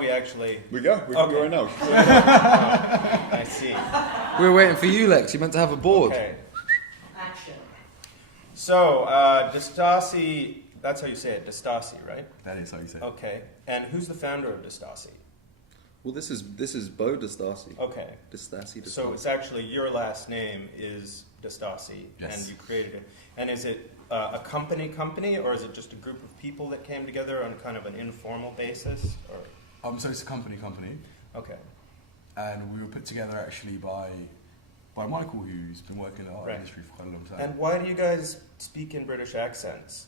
We go right now. I see. We were waiting for you, Lex. You meant to have a board. Okay. Action. So, Distassi, that's how you say it, Distassi, right? That is how you say it. Okay. And who's the founder of Distassi? Well, this is Bo Distassi. Okay. Distassi. So it's actually your last name is Distassi, Yes. and you created it. And is it a company, or is it just a group of people that came together on kind of an informal basis? Or So it's a company. okay. And we were put together actually by Michael, who's been working in the art industry for quite a long time. And why do you guys speak in British accents?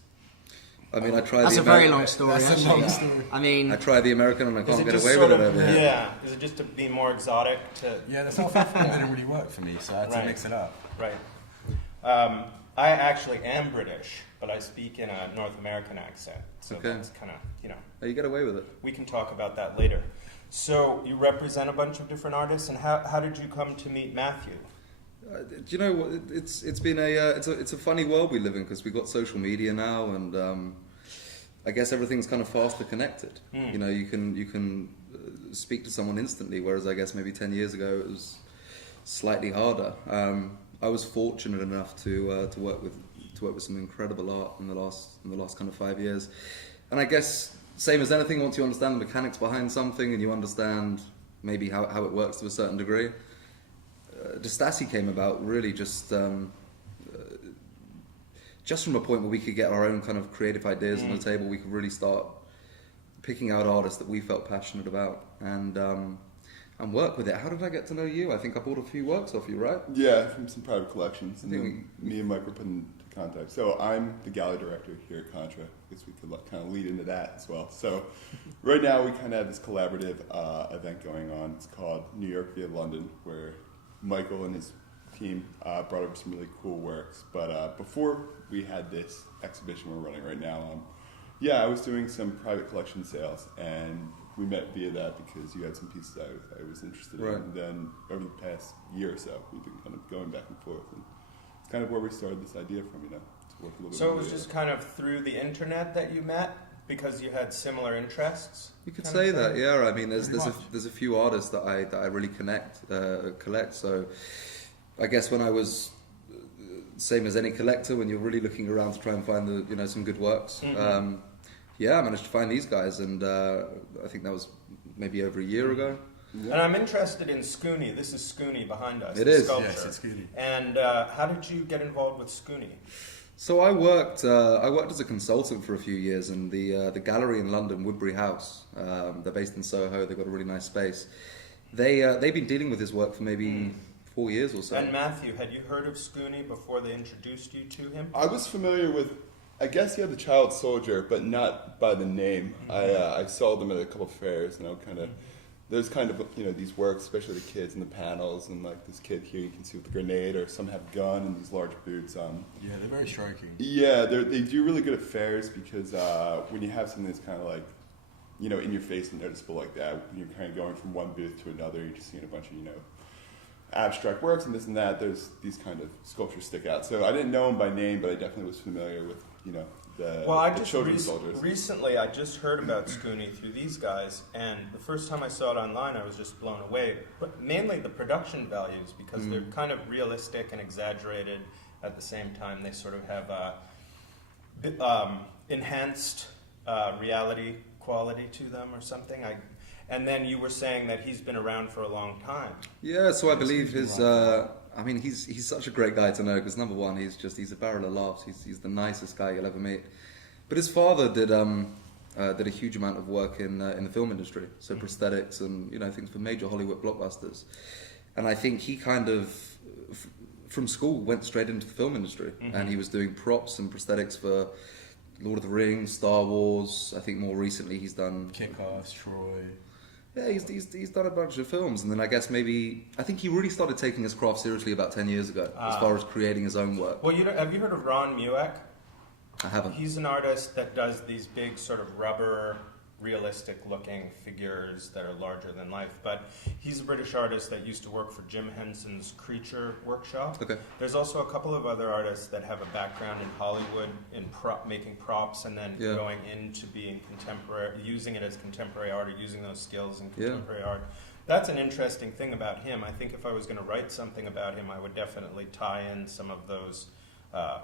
I mean, I tried. That's a very long story. That's a long story. I mean, I tried the American and I can't get just away sort with it of, over here. Yeah. Is it just to be more exotic? Yeah, the South African didn't really work for me, so I had to mix it up. Right. I actually am British, but I speak in a North American accent. So that's kind of, Oh, you get away with it. We can talk about that later. So you represent a bunch of different artists, and how did you come to meet Matthew? Do you know what? It's been it's a funny world we live in because we've got social media now, and I guess everything's kind of faster connected. You know, you can speak to someone instantly, whereas I guess maybe 10 years ago it was slightly harder. I was fortunate enough to work with some incredible art in the last kind of 5 years, and I guess same as anything, once you understand the mechanics behind something and you understand maybe how it works to a certain degree, Distassi came about really just from a point where we could get our own kind of creative ideas on the table. We could really start picking out artists that we felt passionate about and work with it. How did I get to know you? I think I bought a few works off you, right? Yeah, from some private collections. And then me and Mike were put into contact. So I'm the gallery director here at Contra. I guess we could kind of lead into that as well. So right now we kind of have this collaborative event going on. It's called New York via London, where Michael and his team brought over some really cool works. But before we had this exhibition we're running right now, I was doing some private collection sales, and we met via that because you had some pieces I was interested in. And then over the past year or so, we've been kind of going back and forth. And it's kind of where we started this idea from, to work a little bit. So it was just kind of through the internet that you met because you had similar interests? You could say that, yeah. I mean, there's a few artists that I really collect. So I guess when I was same as any collector, when you're really looking around to try and find some good works. I managed to find these guys, and I think that was maybe over a year ago. Yeah. And I'm interested in Schoony. This is Schoony behind us. It is. Sculptor. Yes, it's Schoony. And how did you get involved with Schoony? So I worked as a consultant for a few years in the gallery in London, Woodbury House. They're based in Soho. They've got a really nice space. They've been dealing with his work for maybe 4 years or so. And Matthew, had you heard of Schoony before they introduced you to him? I was familiar with, I guess he had the Child Soldier, but not by the name. I saw them at a couple of fairs, there's kind of, these works, especially the kids in the panels, and like this kid here you can see with the grenade, or some have a gun and these large boots. Yeah, they're very striking. Yeah, they do really good at fairs because when you have something that's kind of like, in your face and noticeable like that, when you're kind of going from one booth to another, you're just seeing a bunch of, abstract works and this and that, there's these kind of sculptures stick out. So I didn't know him by name, but I definitely was familiar with, the children's soldiers. Recently, I just heard about Schoony through these guys, and the first time I saw it online, I was just blown away. But mainly the production values, because they're kind of realistic and exaggerated at the same time. They sort of have enhanced reality quality to them or something. And then you were saying that he's been around for a long time. Yeah, so I believe his... he's such a great guy to know because number one, he's a barrel of laughs. He's the nicest guy you'll ever meet. But his father did a huge amount of work in the film industry, so prosthetics and things for major Hollywood blockbusters. And I think he kind of from school went straight into the film industry, and he was doing props and prosthetics for Lord of the Rings, Star Wars. I think more recently he's done Kick-Ass, Troy. Yeah, he's done a bunch of films, and then I think he really started taking his craft seriously about 10 years ago, as far as creating his own work. Well, have you heard of Ron Mueck? I haven't. He's an artist that does these big sort of rubber realistic-looking figures that are larger than life. But he's a British artist that used to work for Jim Henson's Creature Workshop. Okay. There's also a couple of other artists that have a background in Hollywood in making props and then going into being contemporary, using it as contemporary art or using those skills in contemporary art. That's an interesting thing about him. I think if I was going to write something about him, I would definitely tie in some of those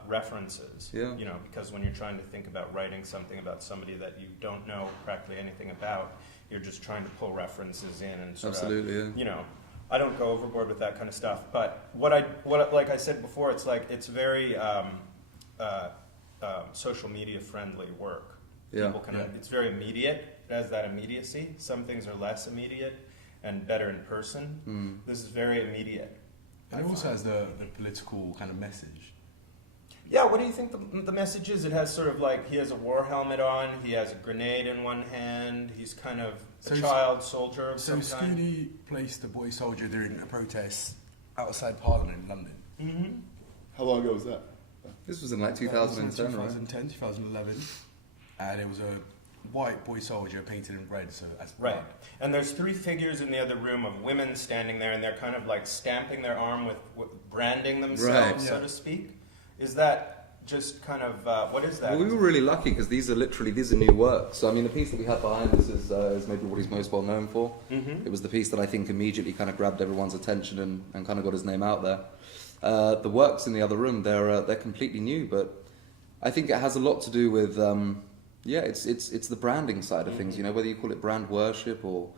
references. Yeah. You know, because when you're trying to think about writing something about somebody that you don't know practically anything about, you're just trying to pull references in and sort of, you know, I don't go overboard with that kind of stuff. But what like I said before, it's like it's very social media friendly work. People can, it's very immediate. It has that immediacy. Some things are less immediate and better in person. This is very immediate. And it also has the political kind of message. Yeah, what do you think the message is? It has sort of like, he has a war helmet on, he has a grenade in one hand, he's kind of a child soldier of some kind. So Schoony placed a boy soldier during a protest outside Parliament in London. Mm-hmm. How long ago was that? This was in like 2010, right? 2010, 2011. And it was a white boy soldier painted in red, so as Right. blood. And there's three figures in the other room of women standing there, and they're kind of like stamping their arm with branding themselves, so to speak. Is that just kind of, what is that? Well, we were really lucky because these are new works. So, I mean, the piece that we have behind us is maybe what he's most well known for. Mm-hmm. It was the piece that I think immediately kind of grabbed everyone's attention and kind of got his name out there. The works in the other room, they're completely new, but I think it has a lot to do with, it's the branding side of things, you know, whether you call it brand worship or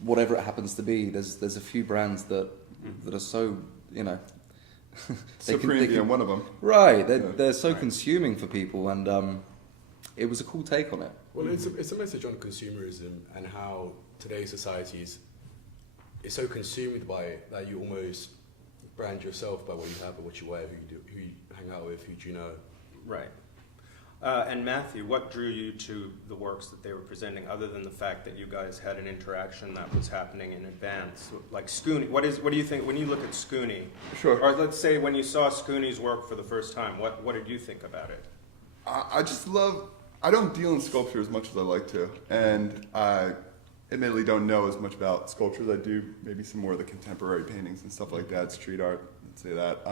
whatever it happens to be. There's a few brands that are so, you know, Supreme being one of them. Right, they're so consuming for people, and it was a cool take on it. Well, it's a message on consumerism and how today's society is so consumed by it that you almost brand yourself by what you have and what you wear, who you hang out with, who do you know. Right. And Matthew, what drew you to the works that they were presenting, other than the fact that you guys had an interaction that was happening in advance? Like Schoony, what do you think when you look at Schoony? Sure. Or let's say when you saw Schoony's work for the first time, what did you think about it? I just love, I don't deal in sculpture as much as I like to, and I admittedly don't know as much about sculpture as I do maybe some more of the contemporary paintings and stuff like that, street art, let's say that.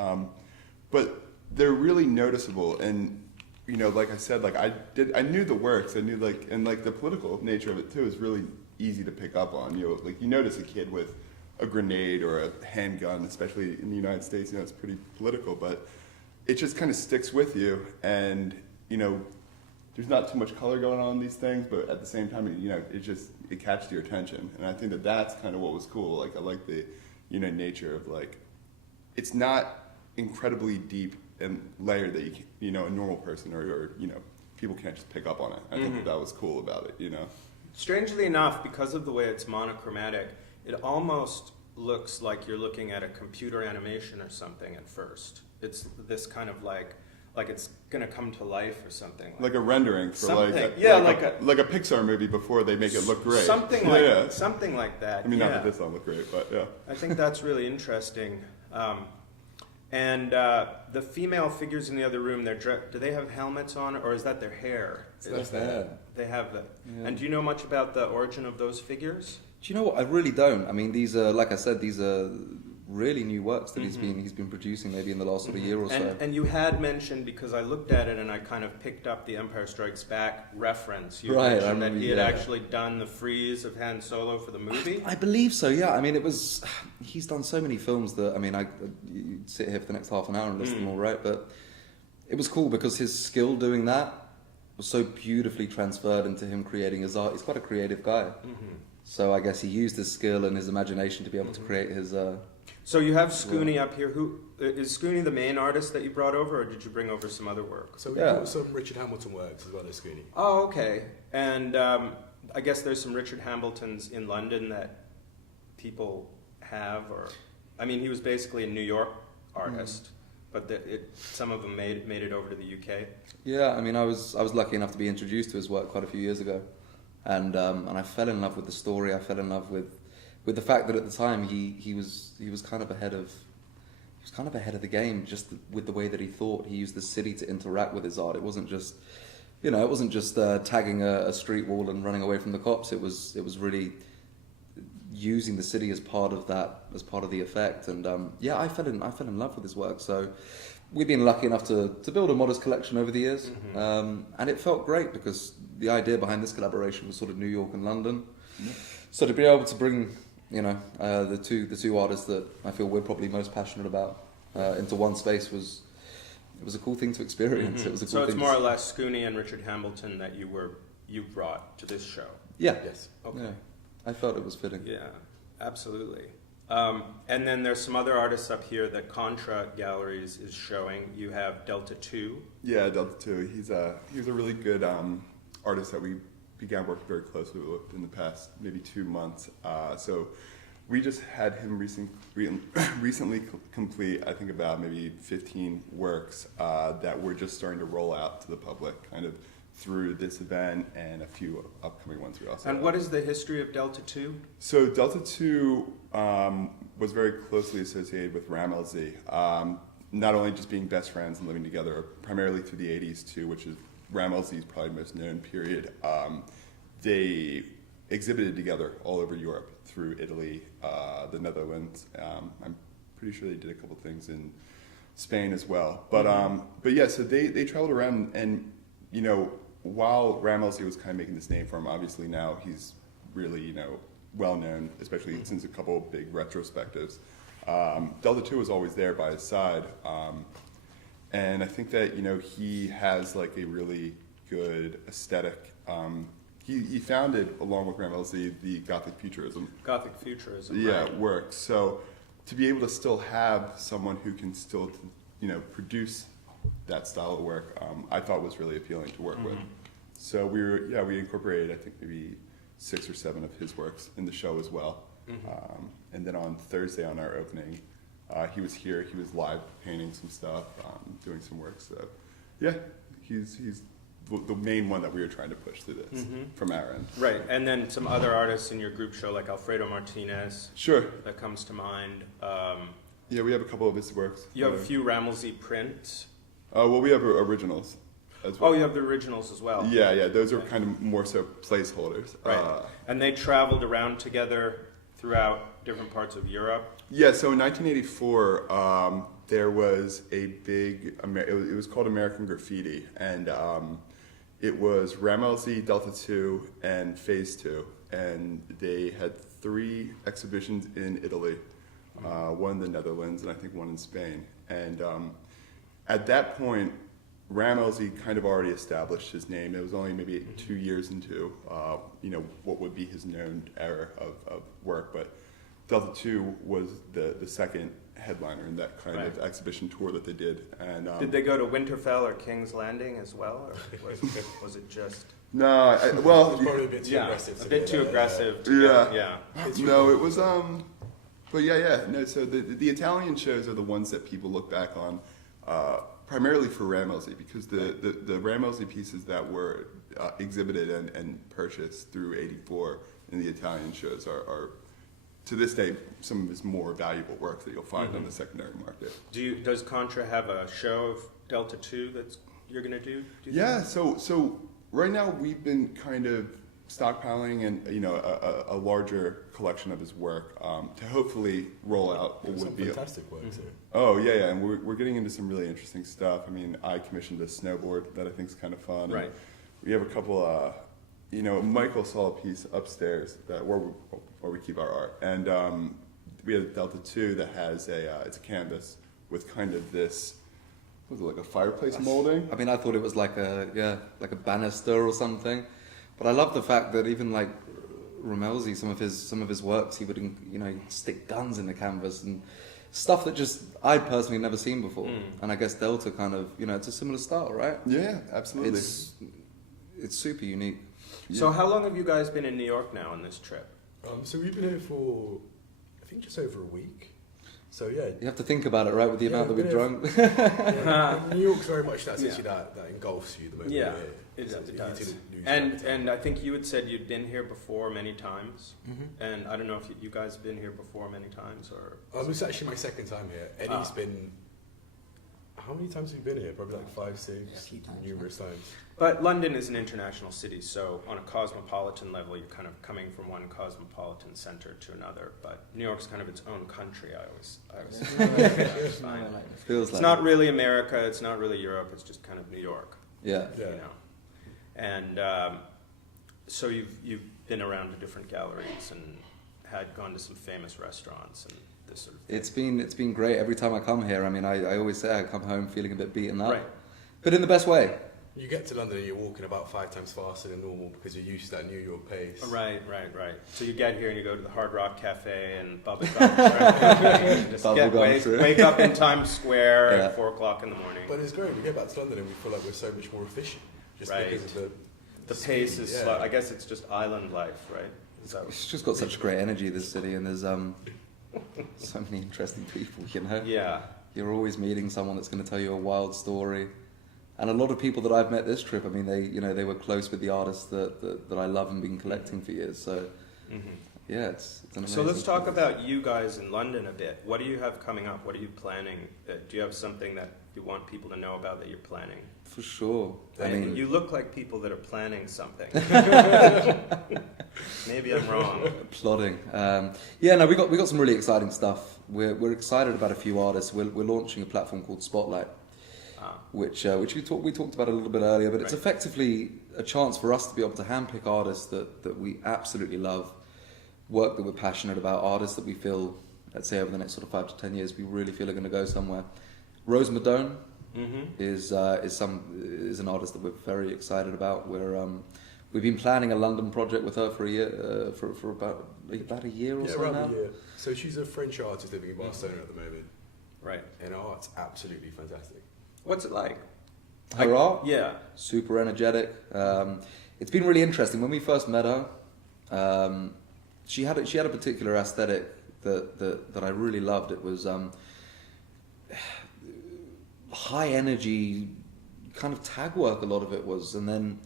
But they're really noticeable, and you know, like I said, like I knew the works, I knew and the political nature of it too is really easy to pick up on. You know, like you notice a kid with a grenade or a handgun, especially in the United States, you know, it's pretty political, but it just kind of sticks with you, and you know, there's not too much color going on in these things, but at the same time, you know, it catches your attention, and I think that's kind of what was cool. Like I like the, you know, nature of like, it's not incredibly deep and layered that you know, a normal person or you know, people can't just pick up on it. I think that was cool about it, you know. Strangely enough, because of the way it's monochromatic, it almost looks like you're looking at a computer animation or something at first. It's this kind of like it's gonna come to life or something. Like a rendering for something. like a Pixar movie before they make it look great. Something something like that. I mean, not that this don't look great, but yeah. I think that's really interesting. And the female figures in the other room, do they have helmets on, or is that their hair? That's their hair. They have that. Yeah. And do you know much about the origin of those figures? Do you know what? I really don't. I mean, these are, like I said, these are really new works that he's been producing maybe in the last sort of year or so. And you had mentioned, because I looked at it and I kind of picked up the Empire Strikes Back reference. You Right, mentioned that he had actually done the frieze of Han Solo for the movie. I believe so, yeah. I mean, he's done so many films that, I mean, you sit here for the next half an hour and list them all, right? But it was cool because his skill doing that was so beautifully transferred into him creating his art. He's quite a creative guy. So I guess he used his skill and his imagination to be able to create his... So you have Schoony up here. Who is Schoony the main artist that you brought over, or did you bring over some other work? So we brought some Richard Hambleton works as well as Schoony. Oh, okay. And I guess there's some Richard Hambletons in London that people have, or I mean, he was basically a New York artist, but some of them made it over to the UK. Yeah, I mean, I was lucky enough to be introduced to his work quite a few years ago, and I fell in love with the story. I fell in love with the fact that at the time he was kind of ahead of the game, just with the way that he thought. He used the city to interact with his art. It wasn't just you know, it wasn't just tagging a street wall and running away from the cops. It was really using the city as part of the effect. And I fell in love with his work. So we've been lucky enough to build a modest collection over the years, and it felt great because the idea behind this collaboration was sort of New York and London. So to be able to bring, you know, the two artists that I feel we're probably most passionate about into one space was a cool thing to experience. It was a cool So it's thing more or less Schoony and Richard Hambleton that you brought to this show. Yeah. Yes. Okay. Yeah. I felt it was fitting. Yeah, absolutely. And then there's some other artists up here that Contra Galleries is showing. You have Delta 2. Yeah, Delta 2. He's a really good artist that we began working very closely with in the past maybe 2 months. So we just had him recently complete, I think, about maybe 15 works that we're just starting to roll out to the public, kind of through this event and a few upcoming ones we also And have. what is the history of Delta 2? So Delta 2 was very closely associated with RamLZ, not only just being best friends and living together, primarily through the 80s too, which is RamLZ's probably most known period. They exhibited together all over Europe, through Italy, the Netherlands. I'm pretty sure they did a couple things in Spain as well. But yeah, so they traveled around, and you know, while RamLZ was kind of making this name for him, obviously now he's really, you know, well known, especially since a couple of big retrospectives. Delta 2 was always there by his side, and I think that, you know, he has like a really good aesthetic. He founded, along with RamLZ, the Gothic Futurism. Gothic Futurism. Yeah, right. work. So to be able to still have someone who can still, you know, produce that style of work, I thought was really appealing to work with. So we incorporated, I think, maybe 6 or 7 of his works in the show as well. And then on Thursday on our opening, he was here. He was live painting some stuff, doing some work. So yeah, he's the main one that we were trying to push through this from our end. Right, and then some other artists in your group show, like Alfredo Martinez. Sure. That comes to mind. Yeah, we have a couple of his works. You have a few RamLZ prints. Well, we have originals as well. Oh, you have the originals as well. Yeah, those are kind of more so placeholders. Right. And they traveled around together throughout different parts of Europe. Yeah, so in 1984, there was a big, it was called American Graffiti, and it was RamLZ, Delta 2, and Phase 2, and they had 3 exhibitions in Italy, one in the Netherlands, and I think one in Spain. And at that point, RamLZ kind of already established his name. It was only maybe 2 years into, you know, what would be his known era of work, but Delta 2 was the second headliner in that kind of exhibition tour that they did. And did they go to Winterfell or King's Landing as well, or was it just? No, well, It's probably a bit too aggressive. A bit too aggressive. Yeah. It's No, really it was but yeah. No, so the Italian shows are the ones that people look back on, primarily for RamLZ, because the RamLZ pieces that were exhibited and purchased through '84 in the Italian shows are to this day some of his more valuable work that you'll find on the secondary market. Does Contra have a show of Delta 2 that you're going to do? Yeah, so right now we've been kind of stockpiling and, you know, a larger collection of his work to hopefully roll out what some would be fantastic work too. Oh yeah, and we're getting into some really interesting stuff. I mean, I commissioned a snowboard that I think is kind of fun. Right. And we have a couple. You know, Michael saw a piece upstairs where we keep our art, and we have a Delta 2 that has it's a canvas with kind of this. Was it like a fireplace molding? I mean, I thought it was like a banister or something, but I love the fact that even like RamLZ, some of his works, he would, you know, stick guns in the canvas and stuff that just I'd personally never seen before. And I guess Delta kind of, you know, it's a similar style, right? Yeah, absolutely. It's super unique. So how long have you guys been in New York now on this trip? So we've been here for, I think, just over a week. So yeah. You have to think about it, right, with the amount that we've drunk. New York's very much that city that engulfs you the moment Yeah, you're here. it So does. you need to lose And I think you had said you'd been here before many times, and I don't know if you guys been here before many times or. It's actually my second time here. Eddie's been How many times have you been here? Probably like 5, 6, a few times, numerous times. But London is an international city, so on a cosmopolitan level, you're kind of coming from one cosmopolitan center to another. But New York's kind of its own country. I always find. Feels It's like not really America. It's not really Europe. It's just kind of New York. Yeah. Yeah. You know, and so you've been around to different galleries and had gone to some famous restaurants and this sort of thing. It's been great every time I come here. I mean, I always say I come home feeling a bit beaten up, Right. but in the best way. You get to London and you're walking about 5 times faster than normal because you're used to that New York pace. Right. So you get here and you go to the Hard Rock Cafe and Bubba Gum's, right? And just wake up in Times Square at 4 o'clock in the morning. But it's great. We get back to London and we feel like we're so much more efficient. Just Right. because of The pace is slow. I guess it's just island life, right? Is that It's just got such great energy, this city, and there's so many interesting people. You know, yeah. you're always meeting someone that's going to tell you a wild story. And a lot of people that I've met this trip, I mean, they were close with the artists that I love and been collecting for years. So, yeah, it's an amazing So let's talk place. about you guys in London a bit. What do you have coming up? What are you planning? Do you have something that you want people to know about that you're planning? For sure. I mean, you look like people that are planning something. Maybe I'm wrong. plodding. Yeah, no, we got some really exciting stuff. We're excited about a few artists. We're launching a platform called Spotlight, which we talked about a little bit earlier. But it's Right. effectively a chance for us to be able to handpick artists that we absolutely love, work that we're passionate about, artists that we feel, let's say over the next sort of 5 to 10 years, we really feel are going to go somewhere. Rose Madone is an artist that we're very excited about. We've been planning a London project with her for a year, for about a year or so around now. the year. So she's a French artist living in Barcelona at the moment. Right. And her art's absolutely fantastic. What's it like? Her art, Yeah. super energetic. It's been really interesting. When we first met her, she had a particular aesthetic that I really loved. It was high energy kind of tag work. A lot of it was, and then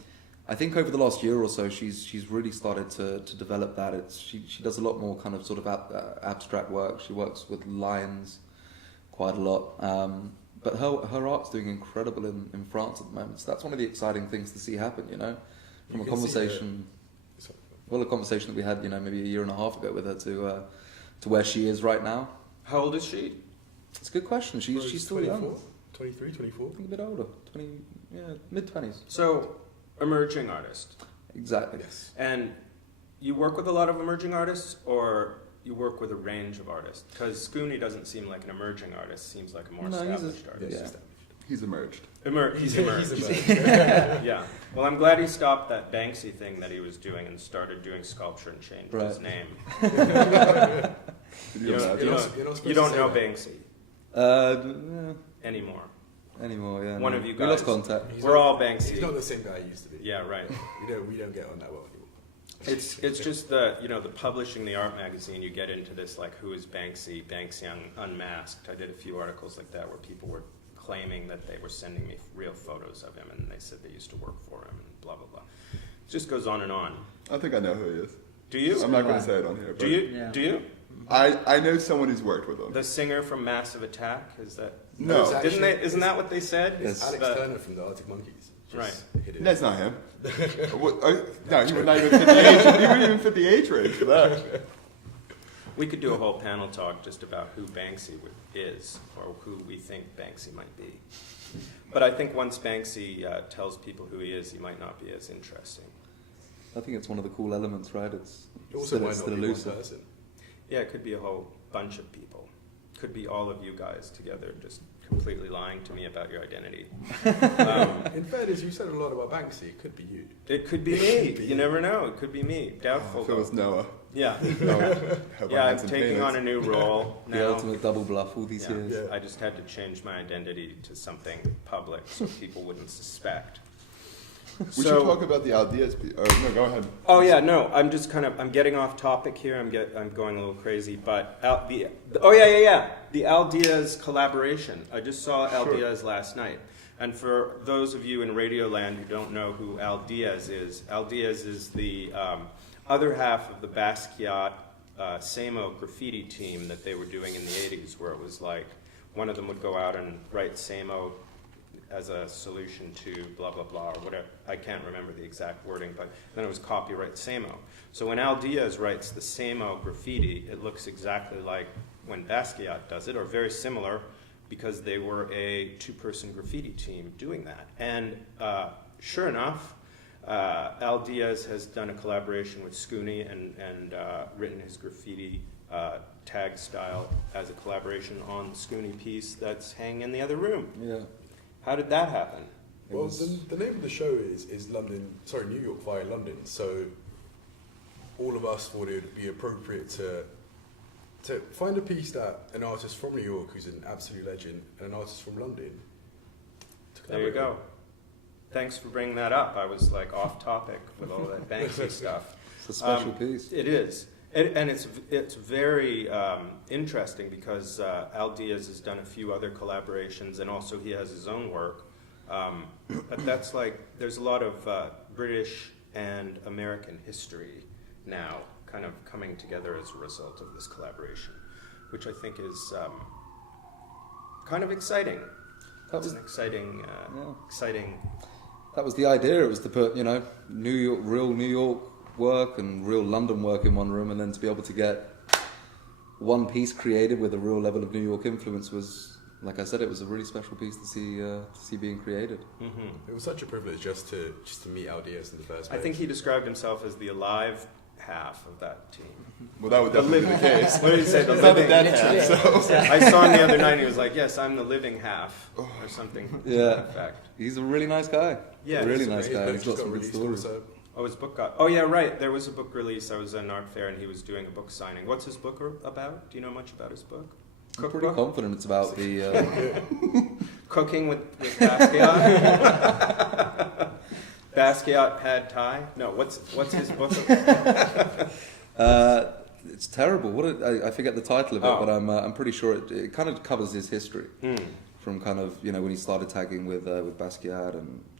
I think over the last year or so, she's really started to develop that. She does a lot more kind of sort of abstract work. She works with lines quite a lot. But her art's doing incredible in France at the moment. So that's one of the exciting things to see happen, you know, from You a can see conversation. Well, a conversation that we had, you know, maybe a year and a half ago with her to where she is right now. How old is she? It's a good question. She's still 24, young. 23, 24. I think a bit older. Mid-20s. So, emerging artist. Exactly. Yes. And you work with a lot of emerging artists, or you work with a range of artists? Because Schoony doesn't seem like an emerging artist. Seems like a more established artist. yeah. He's emerged. He's emerged. He's emerged. Yeah. Well, I'm glad he stopped that Banksy thing that he was doing and started doing sculpture and changed his Right. name. Did You don't, imagine? you You're don't, not supposed you to don't say know that. Banksy anymore. Anymore, yeah. One no. of you We lost guys. contact. He's We're not- all Banksy. He's not the same guy he used to be. Yeah, right. We don't get on that well anymore. It's just the publishing the art magazine. You get into this like, who is Banksy? Banksy unmasked. I did a few articles like that where people were claiming that they were sending me real photos of him, and they said they used to work for him, and blah blah blah. It just goes on and on. I think I know who he is. Do you? I'm not going to say it on here. But Do you? Yeah. Do you? I know someone who's worked with him. The singer from Massive Attack, is that? No. It's Didn't they? actually- Isn't that what they said? It's Yes. Alex Turner from the Arctic Monkeys. Just hit it. That's not him. No, he would not even fit the age. He wouldn't even fit the age range for that. We could do a whole panel talk just about who Banksy is, or who we think Banksy might be. But I think once Banksy tells people who he is, he might not be as interesting. I think it's one of the cool elements, right? It's It also still, might it's not still be one elusive. person. Yeah, it could be a whole bunch of people. Could be all of you guys together just completely lying to me about your identity. In fairness, you said a lot about Banksy. It could be you. It could be me. You never know. It could be me. Doubtful. If it was though. Noah. Yeah. Hope Yeah, I had I'm some taking penis. on a new role The now. ultimate double bluff all these Yeah. years. Yeah. I just had to change my identity to something public so people wouldn't suspect. We should talk about the Aldeas. No, go ahead. Oh yeah, no, I'm just I'm getting off topic here. I'm going a little crazy, but the Aldeas collaboration. I just saw Aldeas last night, and for those of you in Radioland who don't know who Aldeas is the other half of the Basquiat Samo graffiti team that they were doing in the '80s, where it was like one of them would go out and write Samo as a solution to blah, blah, blah, or whatever. I can't remember the exact wording, but then it was copyright Samo. So when Al Diaz writes the Samo graffiti, it looks exactly like when Basquiat does it, or very similar, because they were a two-person graffiti team doing that. And sure enough, Al Diaz has done a collaboration with Schoony and written his graffiti tag style as a collaboration on the Schoony piece that's hanging in the other room. Yeah. How did that happen? Well, the name of the show is New York via London. So all of us thought it would be appropriate to find a piece that an artist from New York, who's an absolute legend, and an artist from London. There you go. Thanks for bringing that up. I was like off topic with all that Banksy stuff. It's a special piece. It is. And it's very interesting because Al Diaz has done a few other collaborations, and also he has his own work. But that's like, there's a lot of British and American history now kind of coming together as a result of this collaboration, which I think is kind of exciting. That was an exciting. That was the idea. It was to put, real New York work and real London work in one room, and then to be able to get one piece created with a real level of New York influence was, like I said, it was a really special piece to see being created. Mm-hmm. It was such a privilege just to meet Al Diaz in the first place. I think he described himself as the alive half of that team. Well, that would definitely be the case. What did he say? The It's not the living dead half. So. I saw him the other night and he was like, yes, I'm the living half, or something to that effect. He's a really nice guy. Yeah, really nice guy. He's got some good stories. Oh, his book got... Oh, yeah, right. There was a book release. I was at an art fair and he was doing a book signing. What's his book about? Do you know much about his book? I'm pretty confident it's about the... Cooking with Basquiat. Basquiat Pad Thai? No, what's his book about? It's terrible. I forget the title of it, but I'm pretty sure it kind of covers his history. From kind of, when he started tagging with Basquiat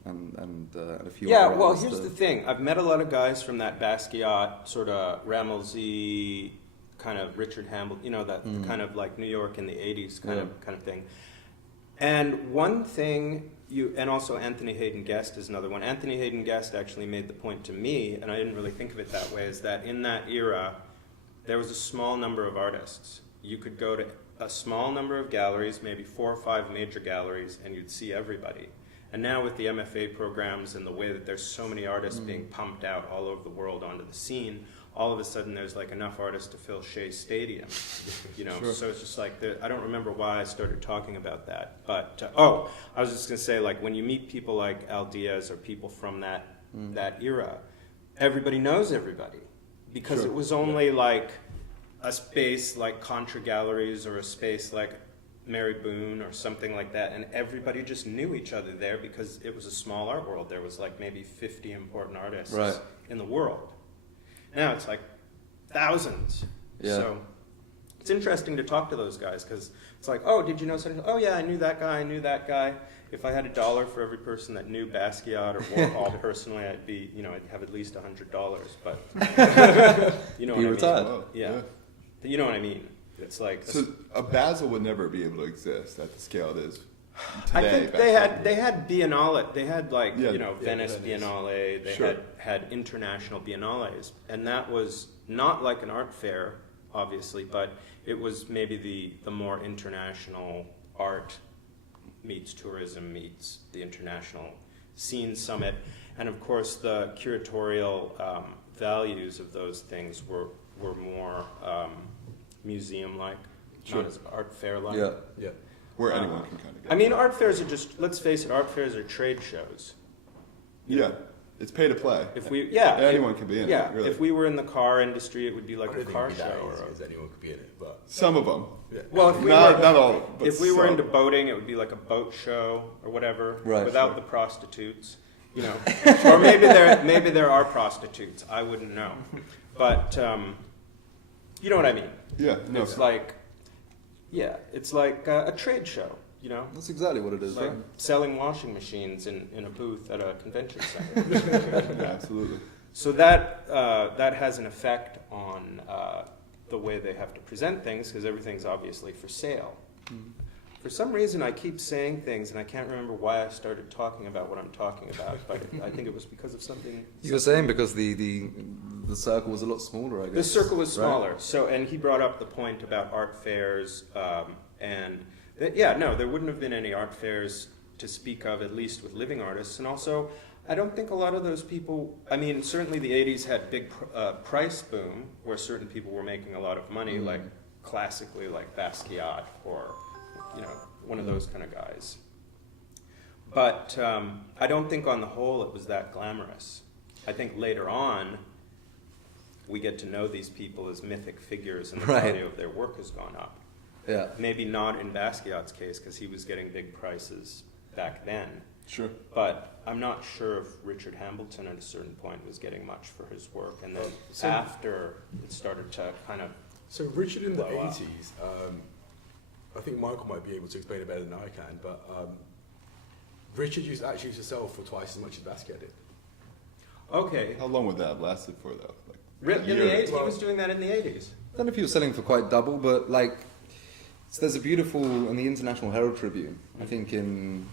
and a few other well, artists. here's the thing. I've met a lot of guys from that Basquiat sort of Ramelsy, kind of Richard Hambleton, the kind of like New York in the 80s kind of thing. And one thing, and also Anthony Hayden Guest is another one. Anthony Hayden Guest actually made the point to me, and I didn't really think of it that way, is that in that era, there was a small number of artists. You could go to a small number of galleries, maybe 4 or 5 major galleries, and you'd see everybody. And now with the MFA programs and the way that there's so many artists being pumped out all over the world onto the scene, all of a sudden there's like enough artists to fill Shea Stadium, Sure. So it's just like, I don't remember why I started talking about that, but, I was just going to say, like, when you meet people like Al Diaz or people from that era, everybody knows everybody, because it was only like a space like Contra Galleries or a space like Mary Boone or something like that, and everybody just knew each other there because it was a small art world. There was like maybe 50 important artists in the world. Now it's like thousands. Yeah. So it's interesting to talk to those guys because it's like, oh, did you know something? Oh yeah, I knew that guy, I knew that guy. If I had $1 for every person that knew Basquiat or Warhol personally, I'd be, I'd have at least $100. But you know what I retired. mean? Yeah. You know what I mean? It's like so a Basel would never be able to exist at the scale it is today. I think they had Biennale. They had Venice Biennale. They had international biennales, and that was not like an art fair, obviously, but it was maybe the more international art meets tourism meets the international scene summit, and of course the curatorial values of those things were more museum-like, not as art fair-like. Yeah. Where anyone can kind of get. I mean, art fairs are just, let's face it, art fairs are trade shows. It's pay to play. Anyone can be in it. Really. If we were in the car industry, it would be like a car show. Anyone could be in it, but some of them. Yeah. Well, if we not all. But if we were into boating, it would be like a boat show or whatever, without the prostitutes. Or maybe there are prostitutes. I wouldn't know, but you know what I mean. Yeah. No. It's like a trade show. That's exactly what it is, like right? selling washing machines in a booth at a convention center. Yeah, absolutely. So that has an effect on the way they have to present things because everything's obviously for sale. For some reason, I keep saying things, and I can't remember why I started talking about what I'm talking about. But I think it was because of something. You were saying because the circle was a lot smaller, I guess. The circle was right? smaller. So, and he brought up the point about art fairs, and there wouldn't have been any art fairs to speak of, at least with living artists. And also, I don't think a lot of those people. I mean, certainly the '80s had big price boom, where certain people were making a lot of money, like classically, like Basquiat or. One of those kind of guys. But I don't think on the whole it was that glamorous. I think later on we get to know these people as mythic figures and the value of their work has gone up. Yeah. Maybe not in Basquiat's case because he was getting big prices back then. Sure. But I'm not sure if Richard Hambleton at a certain point was getting much for his work. And then after it started to kind of... So Richard in the blow up. 80s, I think Michael might be able to explain it better than I can, but Richard used to sell for twice as much as Basquiat did. Okay. How long would that have lasted for, though? In the 80s? He was doing that in the 80s. I don't know if he was selling for quite double, but so there's a beautiful, in the International Herald Tribune, I think I can't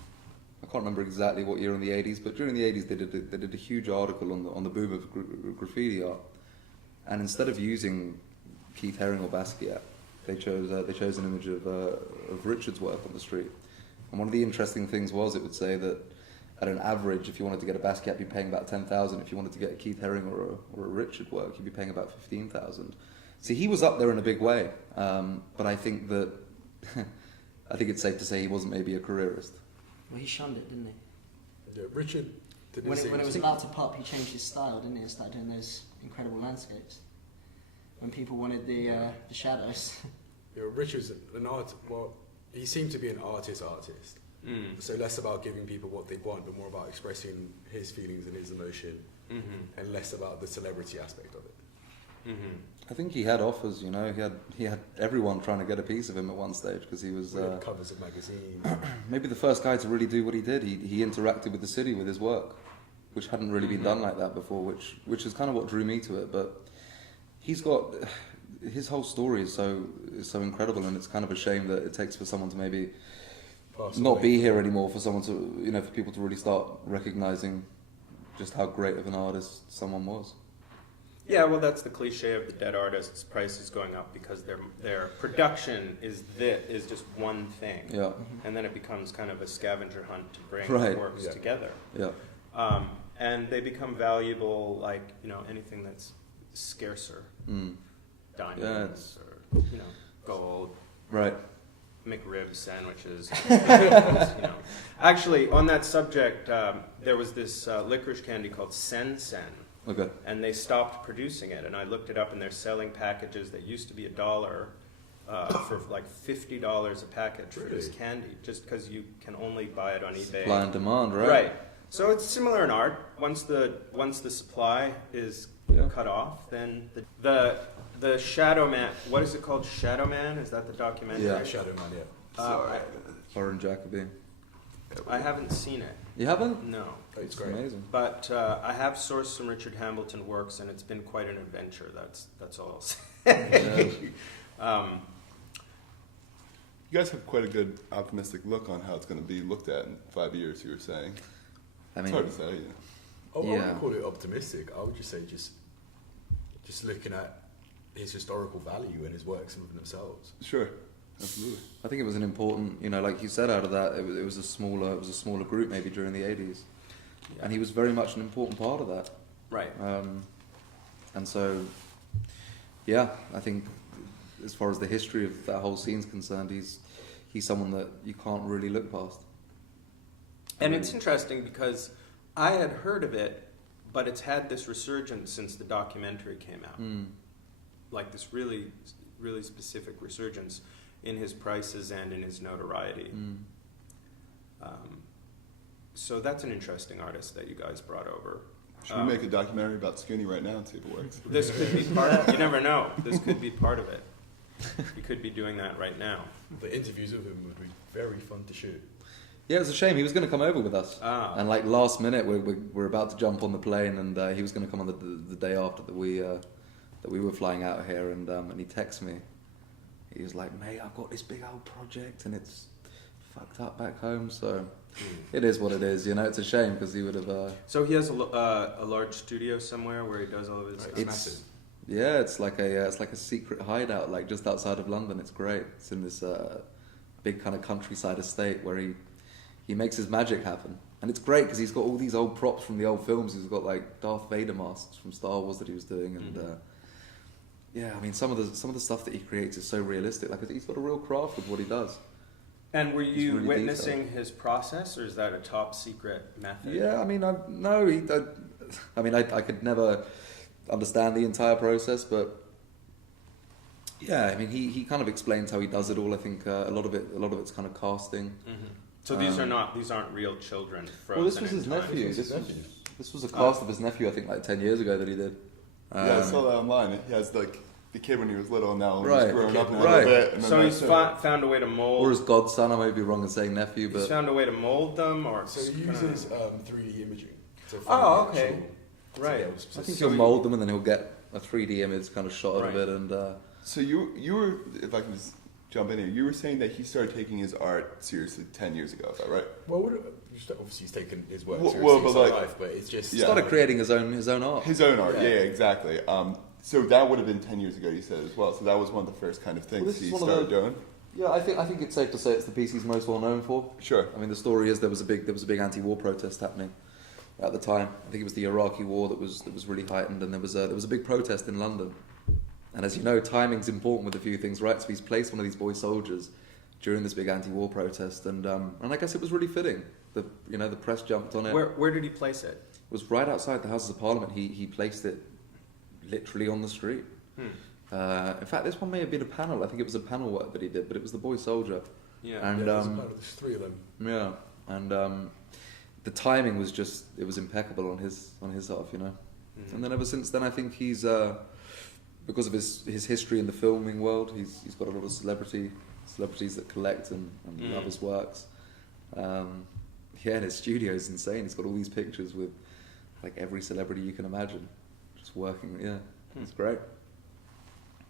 remember exactly what year in the 80s, but during the 80s they did a huge article on the boom of graffiti art, and instead of using Keith Haring or Basquiat, they chose an image of Richard's work on the street. And one of the interesting things was it would say that at an average, if you wanted to get a Basquiat, you'd be paying about 10,000. If you wanted to get a Keith Haring or a Richard work, you'd be paying about 15,000. So he was up there in a big way. But I think that it's safe to say he wasn't maybe a careerist. Well, he shunned it, didn't he? Yeah, Richard did When it was about to pop, he changed his style, didn't he? And started doing those incredible landscapes. When people wanted the shadows. Yeah, Richard's an art. Well, he seemed to be an artist. So less about giving people what they want, but more about expressing his feelings and his emotion, and less about the celebrity aspect of it. I think he had offers. He had everyone trying to get a piece of him at one stage because he was Covers of magazines. maybe the first guy to really do what he did. He interacted with the city with his work, which hadn't really been done like that before. Which is kind of what drew me to it. But he's got. His whole story is so incredible, and it's kind of a shame that it takes for someone to maybe not be here anymore, for someone to for people to really start recognizing just how great of an artist someone was. Yeah, well, that's the cliche of the dead artist's prices going up because their production is just one thing, and then it becomes kind of a scavenger hunt to bring works together. Yeah, and they become valuable like anything that's scarcer. Diamonds or gold, right? McRib sandwiches. Actually, on that subject, there was this licorice candy called Sen Sen. Okay. And they stopped producing it, and I looked it up, and they're selling packages that used to be $1 for like $50 a package for this candy, just because you can only buy it on eBay. Supply and demand, right? Right. So it's similar in art. Once the supply is cut off, then the Shadow Man. What is it called? Shadow Man? Is that the documentary? Yeah, Shadow Man. Yeah. Lauren Jacoby. I haven't seen it. You haven't? No. It's great. Amazing. But I have sourced some Richard Hambleton works, and it's been quite an adventure. That's all I'll say. You guys have quite a good optimistic look on how it's going to be looked at in 5 years, you were saying. It's hard to say. I wouldn't call it optimistic. I would just say just looking at his historical value and his works within themselves. Sure. Absolutely. I think it was an important, like you said, out of that, it was a smaller group maybe during the 80s. Yeah. And he was very much an important part of that. Right. And so, yeah, I think as far as the history of that whole scene's concerned, he's someone that you can't really look past. And it's interesting because I had heard of it, but it's had this resurgence since the documentary came out. Like this really, really specific resurgence in his prices and in his notoriety. So that's an interesting artist that you guys brought over. Should we make a documentary about Schoony right now and see if it works? This could be part of it. You never know. This could be part of it. We could be doing that right now. The interviews with him would be very fun to shoot. Yeah, it was a shame. He was going to come over with us. And like last minute, we're about to jump on the plane, and he was going to come on the day after that we were flying out here, and he texted me. He was like, "Mate, I've got this big old project, and it's fucked up back home. So it is what it is. You know, it's a shame because he would have. So he has a large studio somewhere where he does all of his stuff. Massive. Yeah, it's like a secret hideout, like just outside of London. It's great. It's in this big kind of countryside estate where he makes his magic happen, and it's great because he's got all these old props from the old films. He's got like Darth Vader masks from Star Wars that he was doing, and yeah, I mean some of the stuff that he creates is so realistic. Like he's got a real craft with what he does. And were you really witnessing detailed. his process, or is that a top secret method? Yeah, I mean, I could never understand the entire process, but yeah, I mean, he kind of explains how he does it all. I think a lot of it's kind of casting. Mm-hmm. So these aren't real children. Well, this was in his time. nephew. This was a cast of his nephew. I think like 10 years ago that he did. Yeah, I saw that online. He has like the kid when he was little, and now Right. he's grown up a Right. little bit. And then So that's he's it. found a way to mold. Or his godson. I may be wrong in saying nephew, He's but found a way to mold them, or So he uses 3D imaging. To find Oh, the okay. actual- Right. Yeah, I think So he'll mold them and then he'll get a 3D image kind of shot Right. of it. And So you were, if I can just jump in here, you were saying that he started taking his art seriously 10 years ago. Is that right? Well, obviously he's taken his work Well, seriously but his whole like- life, but it's just he started creating his own art. His own art. Yeah. Yeah, exactly. So that would have been 10 years ago, you said as well. So that was one of the first kind of things Well, this he is one of started the- doing. Yeah, I think it's safe to say it's the piece he's most well known for. Sure. I mean, the story is there was a big anti-war protest happening at the time. I think it was the Iraqi war that was really heightened, and there was a big protest in London. And as you know, timing's important with a few things, right? So he's placed one of these boy soldiers during this big anti-war protest, and I guess it was really fitting. The press jumped on it. where did he place it? It was right outside the Houses of Parliament. He placed it literally on the street. In fact, this one may have been a panel. I think it was a panel work that he did, but it was the boy soldier. Yeah. And there's three of them. yeah, and the timing was it was impeccable on his half, you know. And then ever since then, I think he's because of his history in the filming world, he's got a lot of celebrities that collect and love his works. Yeah, and his studio is insane. He's got all these pictures with like every celebrity you can imagine, just working. Yeah, it's great.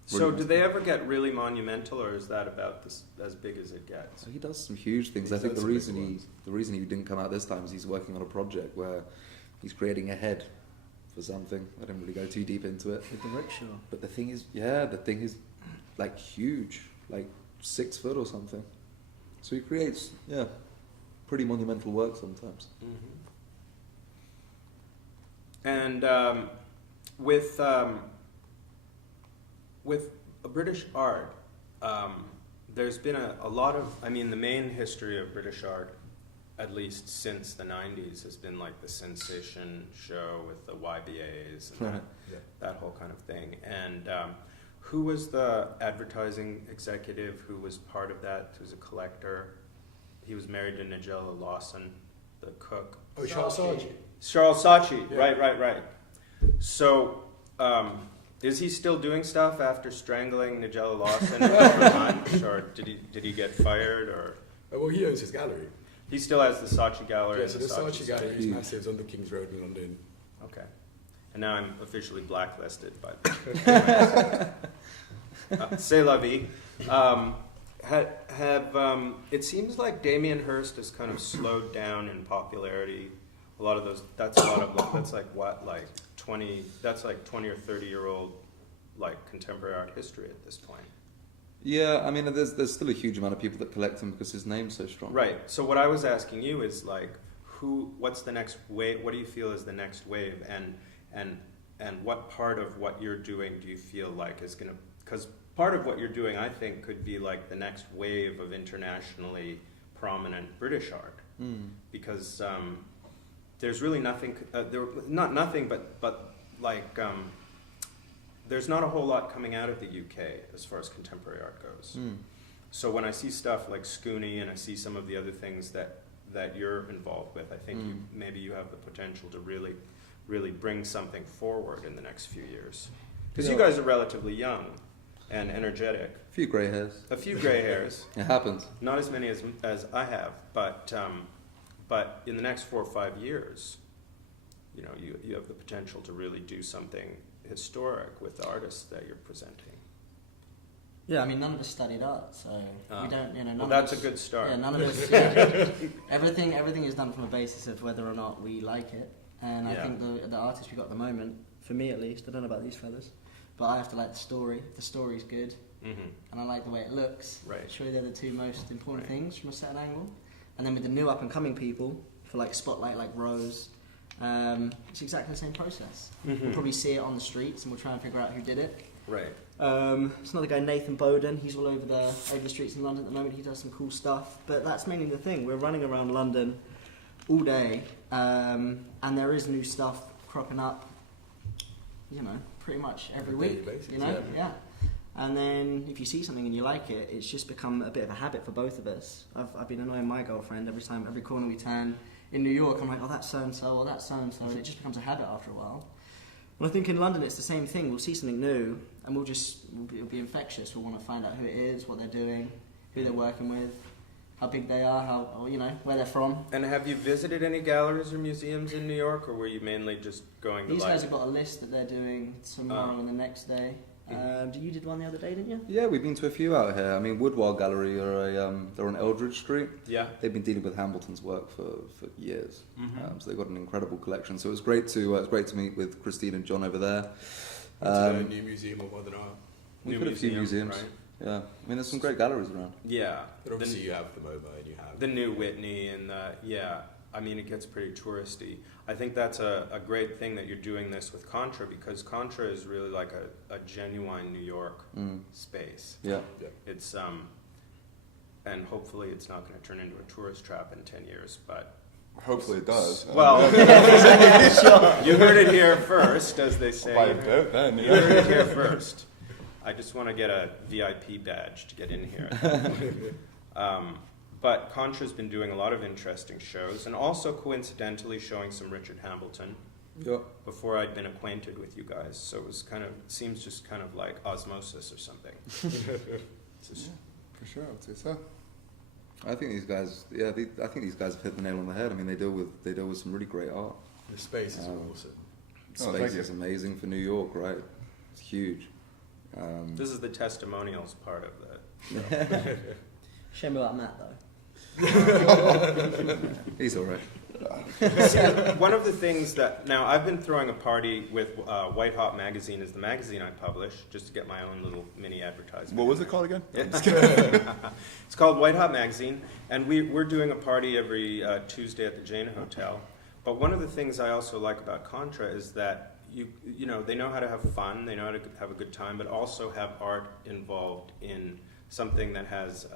So do they ever get really monumental, or is that about as big as it gets? So he does some huge things. I think the reason he didn't come out this time is he's working on a project where he's creating a head for something. I didn't really go too deep into it. With the rickshaw. But the thing is like huge, like 6 foot or something. So he creates pretty monumental work sometimes. And with British art, there's been a lot of, I mean, the main history of British art, at least since the 90s, has been like the Sensation show with the YBAs and that whole kind of thing. And who was the advertising executive who was part of that, who's a collector? He was married to Nigella Lawson, the cook. Oh, Charles Saatchi. Charles Saatchi, Yeah. right. So, is he still doing stuff after strangling Nigella Lawson for lunch, or did he get fired, or Well, he owns his gallery. he still has the Saatchi Gallery? Yeah, and so the Saatchi Saatchi gallery is Huge. massive. It's on the King's Road in London. Okay, and now I'm officially blacklisted by the C'est la vie. It seems like Damien Hirst has kind of slowed down in popularity. A lot of those. That's like 20. That's like 20 or 30-year-old like contemporary art history at this point. Yeah, I mean, there's still a huge amount of people that collect him because his name's so strong. Right. So what I was asking you is like, what's the next wave? What do you feel is the next wave? And what part of what you're doing do you feel like is going to? Because part of what you're doing, I think, could be like the next wave of internationally prominent British art. Because there's really nothing. Not nothing, but like. There's not a whole lot coming out of the UK as far as contemporary art goes. So when I see stuff like Schoony and I see some of the other things that you're involved with, I think maybe you have the potential to really bring something forward in the next few years. Because you guys are relatively young and energetic. A few grey hairs. A few gray hairs. It happens. Not as many as I have, but in the next 4 or 5 years, you know, you have the potential to really do something historic with the artists that you're presenting. Yeah, I mean, none of us studied art, so we don't, none Well, of that's us, a good start. Yeah, none of us. Yeah, everything is done from a basis of whether or not we like it, and I think the artists we got at the moment, for me at least, I don't know about these fellas, but I have to like the story. If the story's good, and I like the way it looks, surely they're the two most important things from a certain angle. And then with the new up and coming people, for like Spotlight, like Rose, it's exactly the same process. We'll probably see it on the streets, and we'll try and figure out who did it. Right. It's another guy, Nathan Bowden. He's all over the streets in London at the moment. He does some cool stuff. But that's mainly the thing. We're running around London all day, and there is new stuff cropping up, pretty much every week. Basis, yeah. And then if you see something and you like it, it's just become a bit of a habit for both of us. I've been annoying my girlfriend every corner we turn. In New York, I'm like, oh, that's so-and-so, or that's so-and-so, and it just becomes a habit after a while. And I think in London it's the same thing. We'll see something new, and it'll be infectious. We'll want to find out who it is, what they're doing, who they're working with, how big they are, where they're from. And have you visited any galleries or museums in New York, or were you mainly just going to These guys have got a list that they're doing tomorrow and the next day. You did one the other day, didn't you? Yeah, we've been to a few out here. I mean, Woodward Gallery they're on Eldridge Street. Yeah. They've been dealing with Hambleton's work for years. So they've got an incredible collection. So it was great to meet with Christine and John over there. A new museum of modern art. We've got a few museums. Right? Yeah, I mean, there's some great galleries around. Yeah. But obviously you have the MoMA and you have the new Whitney and I mean, it gets pretty touristy. I think that's a great thing that you're doing this with Contra, because Contra is really like a genuine New York space. Yeah. It's and hopefully it's not going to turn into a tourist trap in 10 years, but Hopefully it does. well, you heard it here first, as they say. Buy a boat then. You heard it here first. I just want to get a VIP badge to get in here. But Contra's been doing a lot of interesting shows, and also coincidentally showing some Richard Hambleton before I'd been acquainted with you guys. So it was seems just kind of like osmosis or something. For sure, I would say so. I think these guys, I think these guys have hit the nail on the head. I mean, they deal with some really great art. the space is awesome. Space is amazing for New York, right? It's huge. This is the testimonials part of that. Shame about Matt, though. He's all right. One of the things that, now I've been throwing a party with Whitehot magazine is the magazine I publish, just to get my own little mini advertisement. What was it called again? It's called Whitehot magazine, and we're doing a party every Tuesday at the Jane Hotel. But one of the things I also like about Contra is that you know, they know how to have fun, they know how to have a good time, but also have art involved in something that has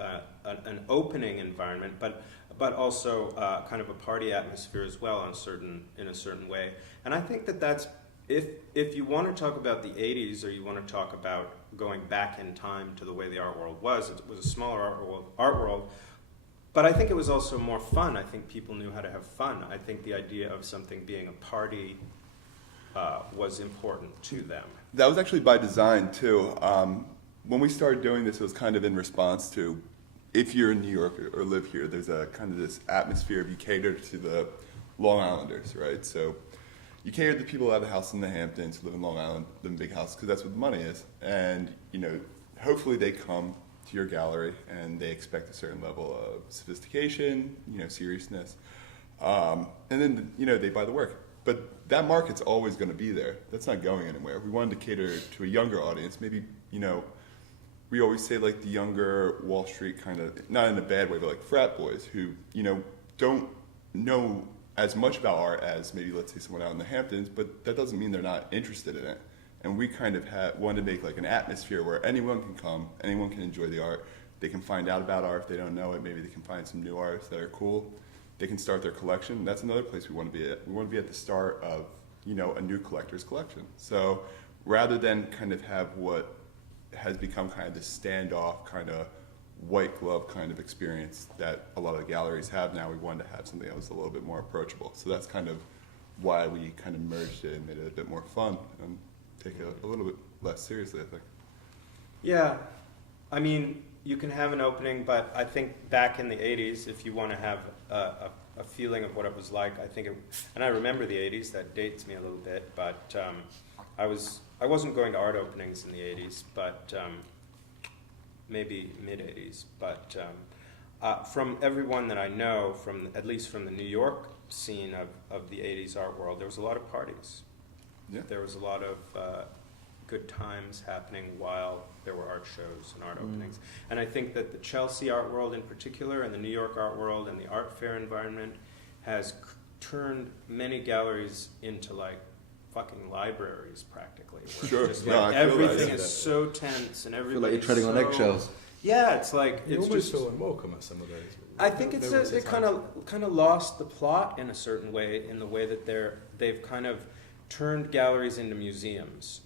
an opening environment, but also kind of a party atmosphere as well in a certain way. And I think that's, if you want to talk about the 80s, or you want to talk about going back in time to the way the art world was, it was a smaller art world, but I think it was also more fun. I think people knew how to have fun. I think the idea of something being a party was important to them. That was actually by design too. When we started doing this, it was kind of in response to, if you're in New York or live here, there's a kind of this atmosphere of you cater to the Long Islanders, right? So you cater to the people who have a house in the Hamptons, who live in Long Island, live in big houses, because that's what the money is. And, you know, hopefully they come to your gallery and they expect a certain level of sophistication, you know, seriousness. And then, you know, they buy the work. But that market's always going to be there. That's not going anywhere. We wanted to cater to a younger audience. Maybe, you know, we always say like the younger Wall Street kind of, not in a bad way, but like frat boys who, you know, don't know as much about art as maybe, let's say, someone out in the Hamptons, but that doesn't mean they're not interested in it. And we kind of wanted to make like an atmosphere where anyone can come, anyone can enjoy the art. They can find out about art if they don't know it. Maybe they can find some new artists that are cool. They can start their collection. That's another place we want to be at. We want to be at the start of, you know, a new collector's collection. So rather than kind of have what has become kind of this standoff, kind of white glove kind of experience that a lot of the galleries have now, we wanted to have something that was a little bit more approachable. So that's kind of why we kind of merged it and made it a bit more fun and take it a little bit less seriously, I think. Yeah, I mean, you can have an opening, but I think back in the 80s, if you want to have a feeling of what it was like, I think and I remember the 80s, that dates me a little bit, but I wasn't going to art openings in the 80s, but maybe mid-'80s. But from everyone that I know, at least from the New York scene of the '80s art world, there was a lot of parties. Yeah. There was a lot of good times happening while there were art shows and art openings. And I think that the Chelsea art world in particular, and the New York art world, and the art fair environment has turned many galleries into like fucking libraries practically. Where Sure. Just No, like I feel everything that. is so tense and I feel everybody's like you're treading on eggshells. Yeah, it's like You it's almost just. feel unwelcome at some of those. I think There it's was a they time- kind of lost the plot in a certain way, in the way that they've kind of turned galleries into museums.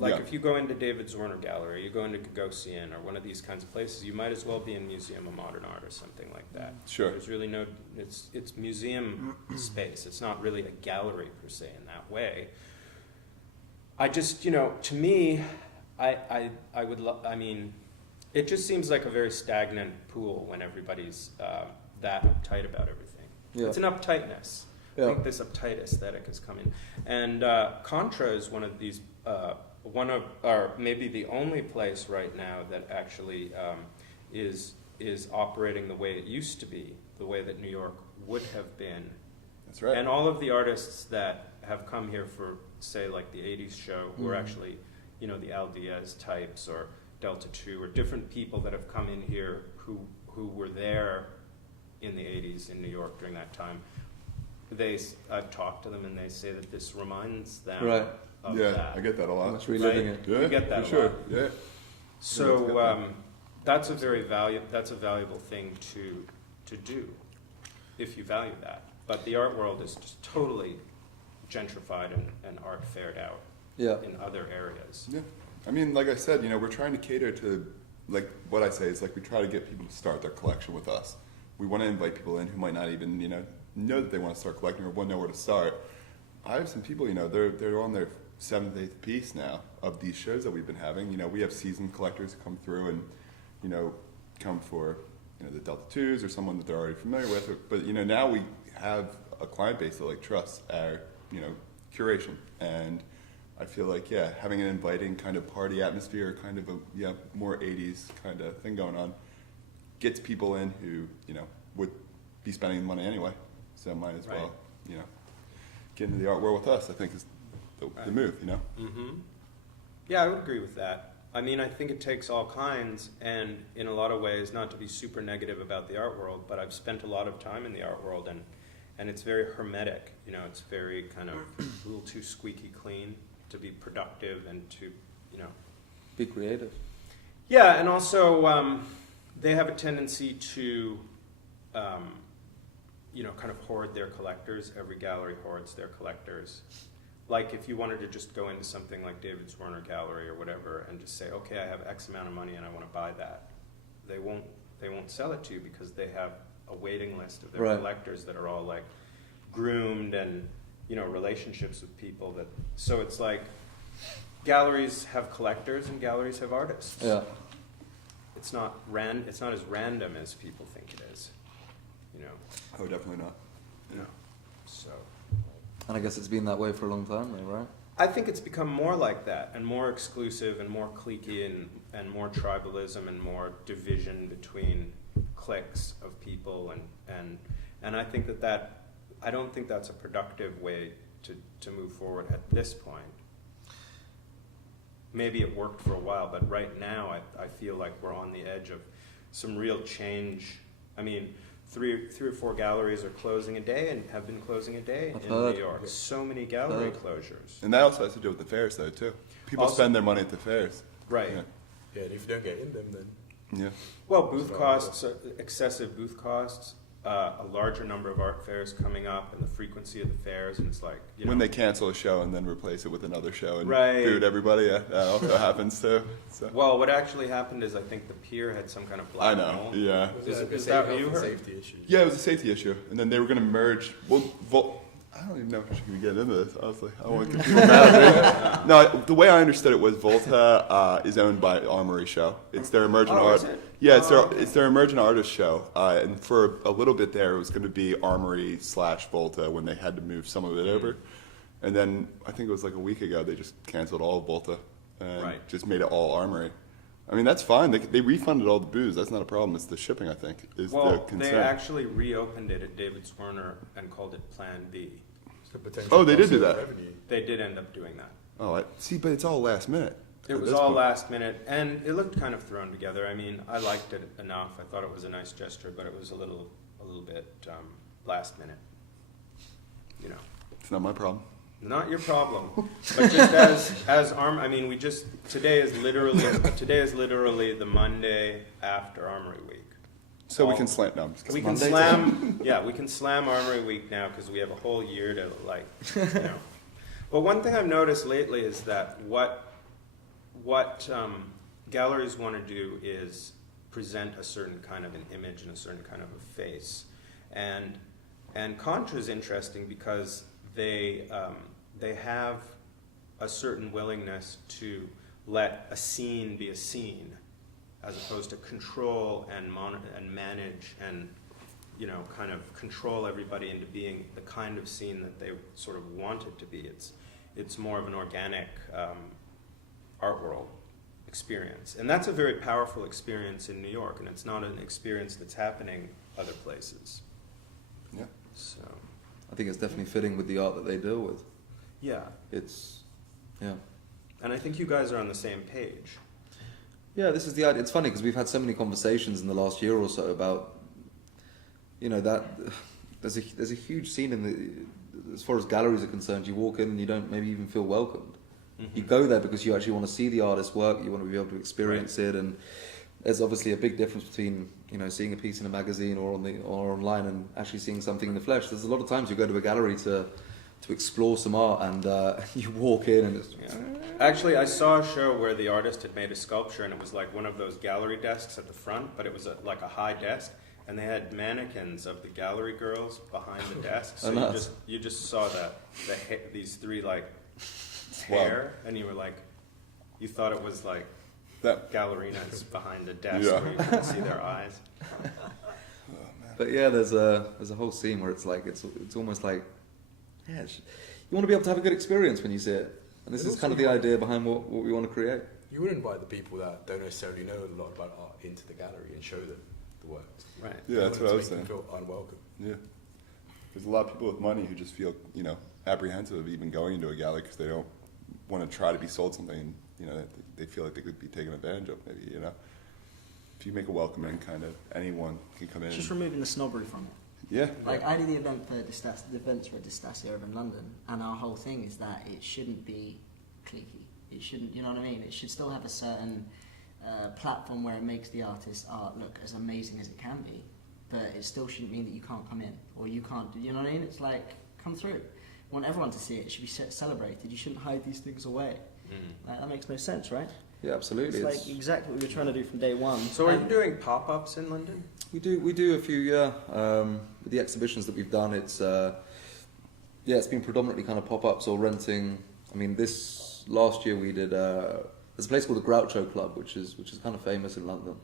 Like Yeah. if you go into David Zwirner Gallery, you go into Gagosian or one of these kinds of places, you might as well be in Museum of Modern Art or something like that. Sure. There's really no, it's museum space. It's not really a gallery per se in that way. I just, to me, I mean, it just seems like a very stagnant pool when everybody's that uptight about everything. Yeah. It's an uptightness. I Yeah. think this uptight aesthetic is coming. And Contra is one of these, or maybe the only place right now that actually is operating the way it used to be, the way that New York would have been. That's right. And all of the artists that have come here for, say, like the '80s show, who are actually, the Al Diaz types or Delta 2, or different people that have come in here who were there in the '80s in New York during that time. I've talked to them, and they say that this reminds them Right. of Yeah, that. I get that a lot. Much reliving Right? it. Yeah, You get that for a sure. lot. Yeah. Yeah, So that's a very valuable thing to do, if you value that. But the art world is just totally gentrified and art faired out Yeah. in other areas. Yeah. I mean, like I said, we're trying to cater to, like, what I say is, like, we try to get people to start their collection with us. We want to invite people in who might not even, know that they want to start collecting or won't know where to start. I have some people, they're on their 7th, 8th piece now of these shows that we've been having. We have seasoned collectors who come through and, come for, the Delta 2s or someone that they're already familiar with. But, now we have a client base that, like, trusts our, curation. And I feel like, having an inviting kind of party atmosphere, kind of a, more 80s kind of thing going on, gets people in who, would be spending money anyway. So might as well, get into the art world with us, I think is the move, Mm-hmm. Yeah, I would agree with that. I mean, I think it takes all kinds, and in a lot of ways, not to be super negative about the art world, but I've spent a lot of time in the art world, and it's very hermetic. It's very kind of a little too squeaky clean to be productive and to, Be creative. Yeah, and also they have a tendency to, kind of hoard their collectors. Every gallery hoards their collectors. Like if you wanted to just go into something like David Zwirner Gallery or whatever and just say, okay, I have X amount of money and I want to buy that, they won't sell it to you because they have a waiting list of their Right. collectors that are all like groomed and relationships with people that. So it's like galleries have collectors and galleries have artists. Yeah. It's not as random as people think it is. Oh, definitely not. No. So And I guess it's been that way for a long time though, right? I think it's become more like that, and more exclusive, and more cliquey, and more tribalism, and more division between cliques of people, and I think that I don't think that's a productive way to move forward at this point. Maybe it worked for a while, but right now I feel like we're on the edge of some real change. I mean, three or four galleries are closing a day and have been closing a day I've in heard. New York. So many gallery closures. And that also has to do with the fairs, though, too. People Also- spend their money at the fairs. Right. Yeah. Yeah, and if you don't get in them, then Yeah. Well, booth costs, excessive booth costs, a larger number of art fairs coming up, and the frequency of the fairs, and it's like, When they cancel a show and then replace it with another show and Right. boot everybody, that also happens, too. So. Well, what actually happened is I think the pier had some kind of I black know, mold. yeah. Is that what you heard? Safety issues. Yeah, it was a safety issue. And then they were going to merge. Well, I don't even know if I should get into this, honestly. I don't want to get people mad at me. No, the way I understood it was Volta is owned by Armory Show. It's their emergent art. Is it? Yeah, it's their emergent artist show. And for a little bit there, it was going to be Armory / Volta when they had to move some of it over. And then I think it was like a week ago, they just canceled all of Volta and Right. just made it all Armory. I mean, that's fine. They refunded all the booze. That's not a problem. It's the shipping, I think, is the concern. They actually reopened it at David's Werner and called it Plan B. Oh, they did do that. Revenue. They did end up doing that. Oh, see, but it's all last minute. It was all last minute, and it looked kind of thrown together. I mean, I liked it enough. I thought it was a nice gesture, but it was a little bit last minute. You know. It's not my problem. Not your problem. But just as I mean, today is literally the Monday after Armory Week. So we can slam. No, I'm just we kidding. can slam. Yeah, we can slam Armory Week now because we have a whole year to But one thing I've noticed lately is that what galleries want to do is present a certain kind of an image and a certain kind of a face, and Contra is interesting because they have a certain willingness to let a scene be a scene, as opposed to control and manage and kind of control everybody into being the kind of scene that they sort of want it to be. It's more of an organic art world experience, and that's a very powerful experience in New York, and it's not an experience that's happening other places. Yeah. So I think it's definitely fitting with the art that they deal with. yeah, And I think you guys are on the same page. Yeah, this is the idea. It's funny because we've had so many conversations in the last year or so about, that there's a huge scene as far as galleries are concerned. You walk in and you don't maybe even feel welcomed. Mm-hmm. You go there because you actually want to see the artist's work. You want to be able to experience it, and there's obviously a big difference between seeing a piece in a magazine or online and actually seeing something in the flesh. There's a lot of times you go to a gallery to explore some art, and you walk in and it's... Actually, I saw a show where the artist had made a sculpture, and it was like one of those gallery desks at the front, but it was like a high desk, and they had mannequins of the gallery girls behind the desk. So you just saw these three hair, and you were like, you thought it was like that gallerinas behind the desk where you could see their eyes. But yeah, there's a whole scene where it's like it's almost like you want to be able to have a good experience when you see it, and this is kind of the idea behind what we want to create. You would invite the people that don't necessarily know a lot about art into the gallery and show them the works. Right. Yeah, that's what I was saying. Feel unwelcome. Yeah. There's a lot of people with money who just feel, apprehensive of even going into a gallery because they don't want to try to be sold something, that they feel like they could be taken advantage of, maybe, If you make a welcoming kind of, anyone can come in. Just removing the snobbery from it. Yeah. I did the events for Distassi over in London, and our whole thing is that it shouldn't be cliquey. It shouldn't, you know what I mean? It should still have a certain platform where it makes the artist's art look as amazing as it can be, but it still shouldn't mean that you can't come in, or you can't, you know what I mean? It's like, come through. I want everyone to see it. It should be celebrated. You shouldn't hide these things away. That makes no sense, right? Yeah, absolutely. It's like exactly what we were trying to do from day one. So are you doing pop-ups in London? We do a few, with the exhibitions that we've done, it's been predominantly kind of pop-ups or renting. I mean, this last year we did. There's a place called the Groucho Club, which is kind of famous in London.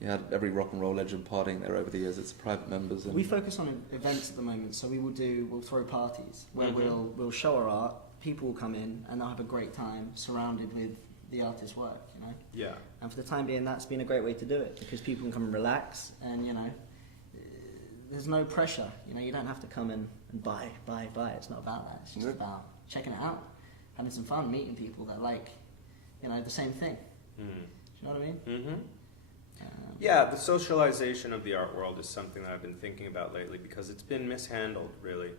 You had every rock and roll legend partying there over the years. It's private members. And we focus on events at the moment, so we'll throw parties where we'll show our art. People will come in and they'll have a great time surrounded with the artist's work, Yeah. And for the time being, that's been a great way to do it because people can come and relax, and there's no pressure. You don't have to come in and buy. It's not about that. It's just about checking it out, having some fun, meeting people that like, the same thing. Do you know what I mean? Mm-hmm. Yeah, the socialization of the art world is something that I've been thinking about lately because it's been mishandled, really.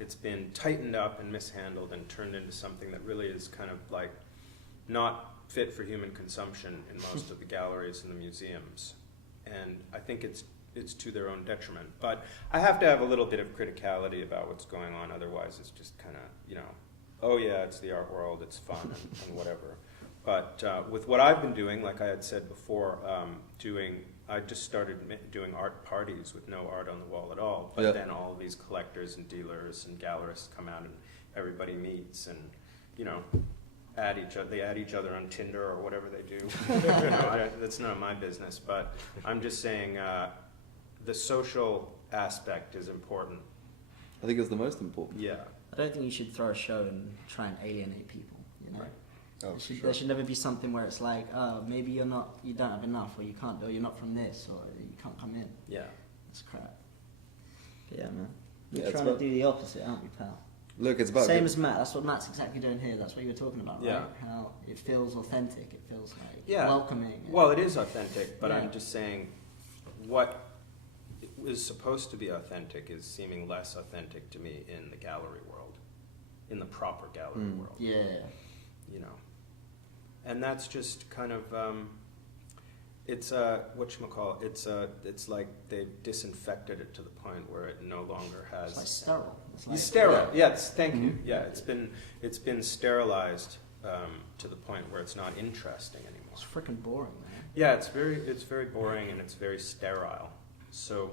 It's been tightened up and mishandled and turned into something that really is kind of like not fit for human consumption in most of the galleries and the museums. And I think it's to their own detriment. But I have to have a little bit of criticality about what's going on, otherwise it's just kind of, oh yeah, it's the art world, it's fun and whatever. But with what I've been doing, like I had said before, I just started doing art parties with no art on the wall at all. But then all of these collectors and dealers and gallerists come out and everybody meets and, they add each other on Tinder or whatever they do. That's not my business. But I'm just saying the social aspect is important. I think it's the most important. Yeah. I don't think you should throw a show and try and alienate people, Right. Oh, There should never be something where it's like, oh, maybe you don't have enough, or you can't, or you're not from this, or you can't come in. Yeah. That's crap. But yeah, man. We're Yeah, it's trying to about- do the opposite, aren't we, pal? Look, it's about Same as Matt. That's what Matt's exactly doing here. That's what you were talking about, right? Yeah. How it feels authentic. It feels like Yeah. welcoming. Well, it is authentic, but Yeah. I'm just saying what is supposed to be authentic is seeming less authentic to me in the gallery world, in the proper gallery world. Yeah. You know, and that's just kind of it's whatchamacallit, it's like they've disinfected it to the point where it no longer has. It's like sterile. It's like Sterile. Yes, thank you. Yeah, it's been sterilized to the point where it's not interesting anymore. It's freaking boring, man. Yeah, it's very boring and it's very sterile. So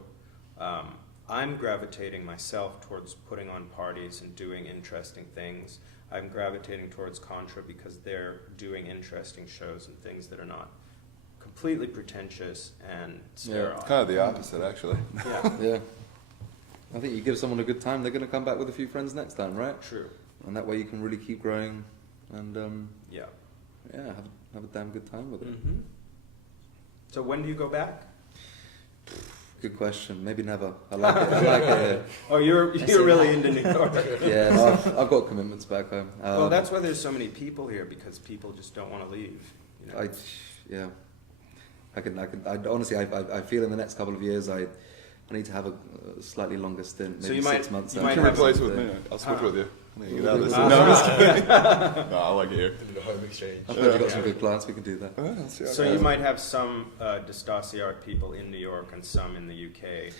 I'm gravitating myself towards putting on parties and doing interesting things. I'm gravitating towards Contra because they're doing interesting shows and things that are not completely pretentious and sterile. It's kind of the opposite, actually. Yeah, Yeah. I think you give someone a good time, they're going to come back with a few friends next time, right? true. And that way you can really keep growing and Yeah. have a damn good time with it. Mm-hmm. So when do you go back? Good question. Maybe never. I like it. I like it here. Oh, you're really into New York. Yeah, no, I've got commitments back home. Well, that's why there's so many people here, because people just don't want to leave. You know? I honestly, I feel in the next couple of years, I need to have a slightly longer stint, So maybe you might- 6 months. you You might can have replace it something. with me. I'll switch with you. When you We'll get out of do this. that. No, I'm just kidding. No, I like it here. The home exchange. I've heard you've got some good clients, we can do that. Let's see how So it you goes. might have some Distassi art people in New York and some in the UK.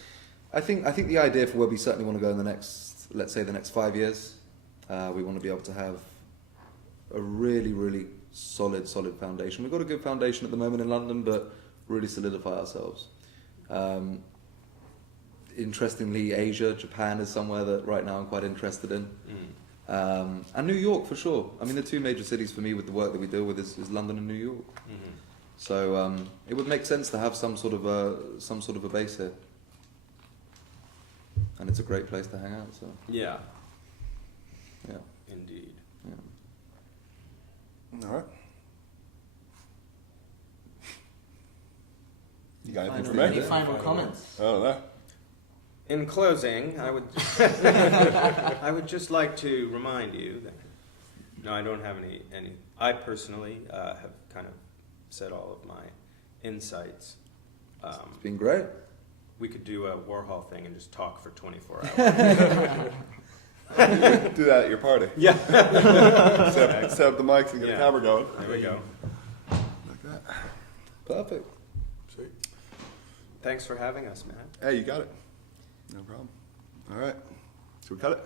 I think the idea for where we certainly want to go in the next, let's say the next 5 years, we want to be able to have a really, really solid foundation. We've got a good foundation at the moment in London, but really solidify ourselves. Interestingly, Asia, Japan is somewhere that right now I'm quite interested in. And New York for sure. I mean, the two major cities for me with the work that we deal with is London and New York. Mm-hmm. So it would make sense to have some sort of a base here, and it's a great place to hang out. So Yeah, yeah, indeed. yeah. All right. You got anything for Any me? final comments? I don't know. In closing, I would I would just like to remind you that no, I don't have any. I personally have kind of said all of my insights. It's been great. We could do a Warhol thing and just talk for 24 hours. Do that at your party. Yeah. Set up the mics and get Yeah. the camera going. There we go. Like that. Perfect. Sweet. Thanks for having us, Matt. Hey, you got it. No problem. All right. Should we cut it?